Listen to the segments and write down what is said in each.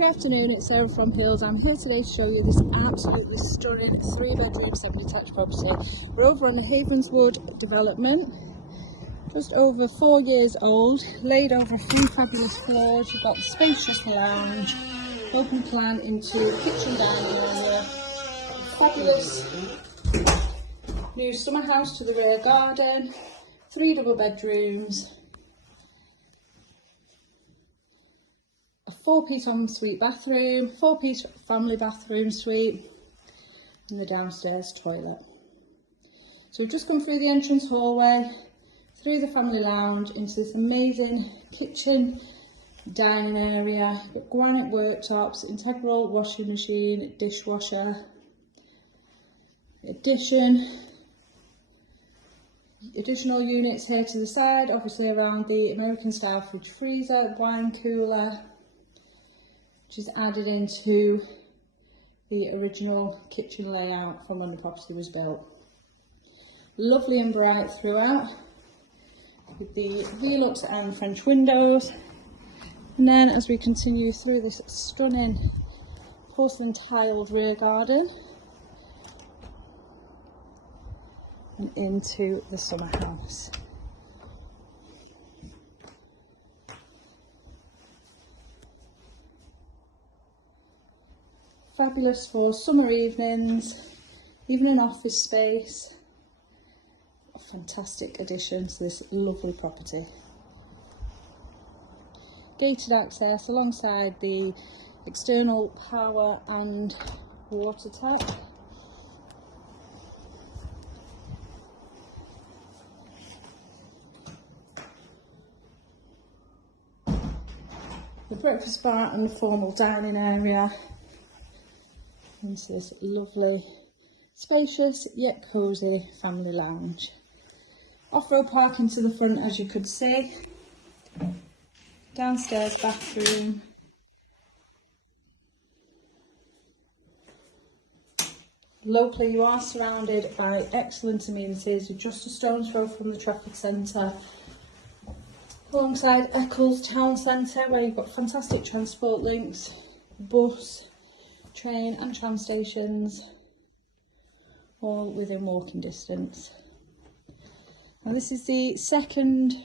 Good afternoon, it's Sarah from Hills. I'm here today to show you this absolutely stunning 3-bedroom semi-detached property. We're over on the Havenswood development, just over 4 years old, laid over 3 fabulous floors. You've got the spacious lounge, open plan into kitchen dining area, fabulous new summer house to the rear garden, 3 double bedrooms, a 4-piece ensuite bathroom, 4-piece family bathroom suite, and the downstairs toilet. So we've just come through the entrance hallway, through the family lounge, into this amazing kitchen dining area. You've got granite worktops, integral washing machine, dishwasher, additional units here to the side, obviously around the American style fridge freezer, wine cooler, which is added into the original kitchen layout from when the property was built. Lovely and bright throughout, with the Velux and French windows. And then as we continue through this stunning porcelain tiled rear garden and into the summer house. Fabulous for summer evenings, even an office space. A fantastic addition to this lovely property. Gated access alongside the external power and water tap. The breakfast bar and the formal dining area into this lovely, spacious yet cosy family lounge. Off-road parking to the front, as you could see. Downstairs bathroom. Locally, you are surrounded by excellent amenities. You're just a stone's throw from the traffic centre, alongside Eccles town centre, where you've got fantastic transport links, bus, train and tram stations, all within walking distance. Now this is the second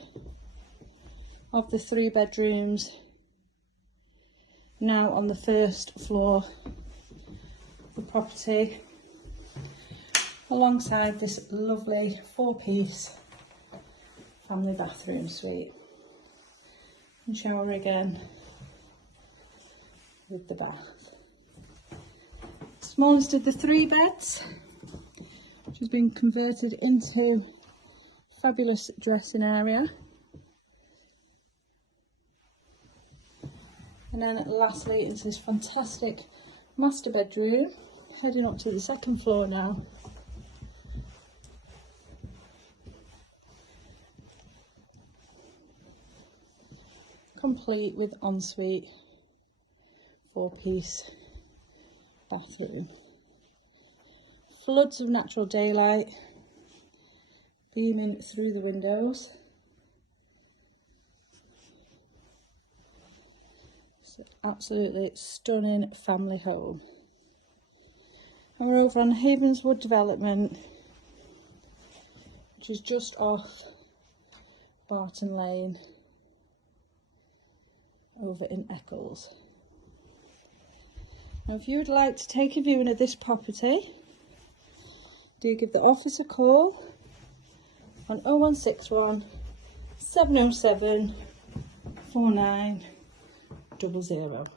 of the 3 bedrooms now on the first floor of the property, alongside this lovely 4-piece family bathroom suite and shower again with the bath. Smallest of the 3 beds, which has been converted into fabulous dressing area. And then lastly into this fantastic master bedroom, heading up to the 2nd floor now. Complete with ensuite 4-piece bathroom. Floods of natural daylight beaming through the windows. It's an absolutely stunning family home. And we're over on Havenswood development, which is just off Barton Lane over in Eccles. Now if you would like to take a viewing of this property, do give the office a call on 0161 707 4900.